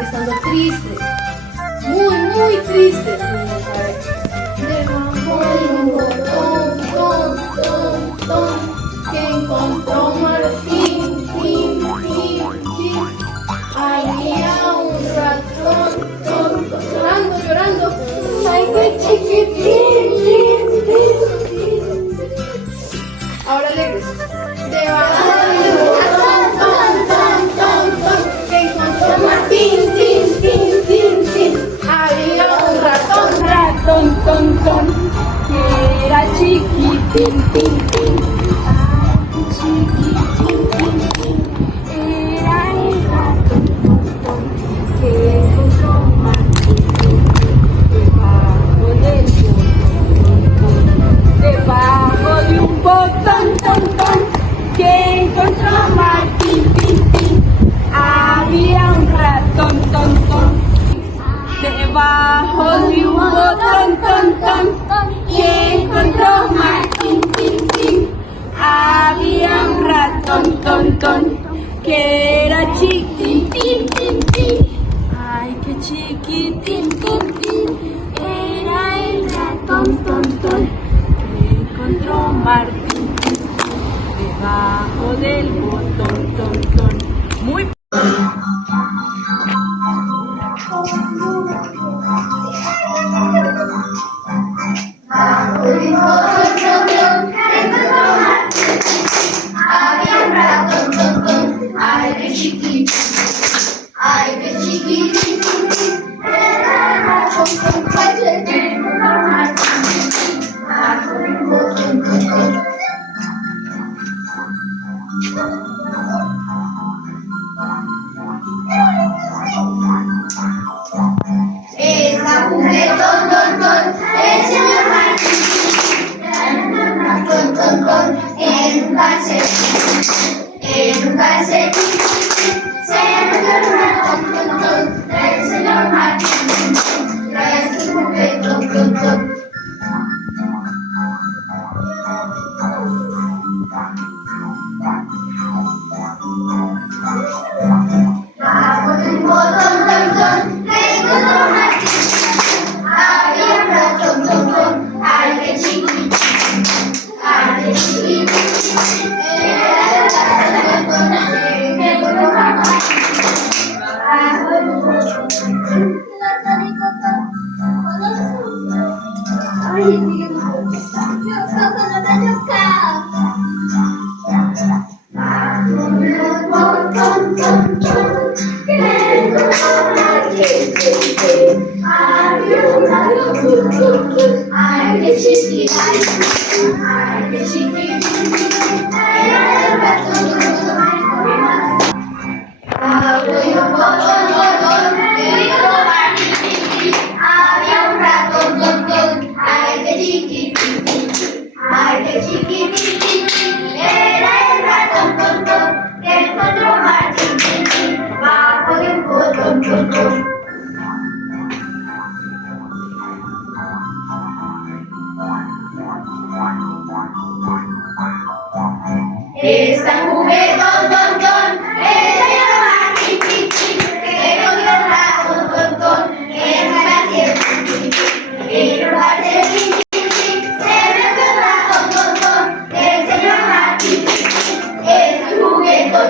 Estando tristes, muy tristes. Debajo de un botón, que encontró Martín, había un ratón, llorando, ay, qué chiquitín. Ahora alegres. Debajo de un botón, que encontró Martín, había un ratón, que era chiquitín, era el ratón, que encontró Martín debajo del botón, debajo de un botón, que encontró Martín, había un ratón, debajo de un botón, que encontró Martín, había un ratón, que era chiquitín, ay, qué chiquitín, era el ratón, que encontró Martín, debajo del botón, muy en un calcetín, se metió el ratón, el señor Martín, trae su juguetón. Bajo de un botón, que encontró Martín, había un ratón, ay, qué chiquitín, ay, qué chiquitín. Ay, qué chiquitito, ay, qué chiquitito, era el ratón. Había un botón, que dijo Martín, había un ratón, ay, qué chiquitito, ay, qué chiquitito, era el ratón, que encontró Martín, bajo de un botón. Está juguetón, el señor Martín, que cogió el ratón, en un calcetín, se metió el ratón, el señor Martín, es un juguetón.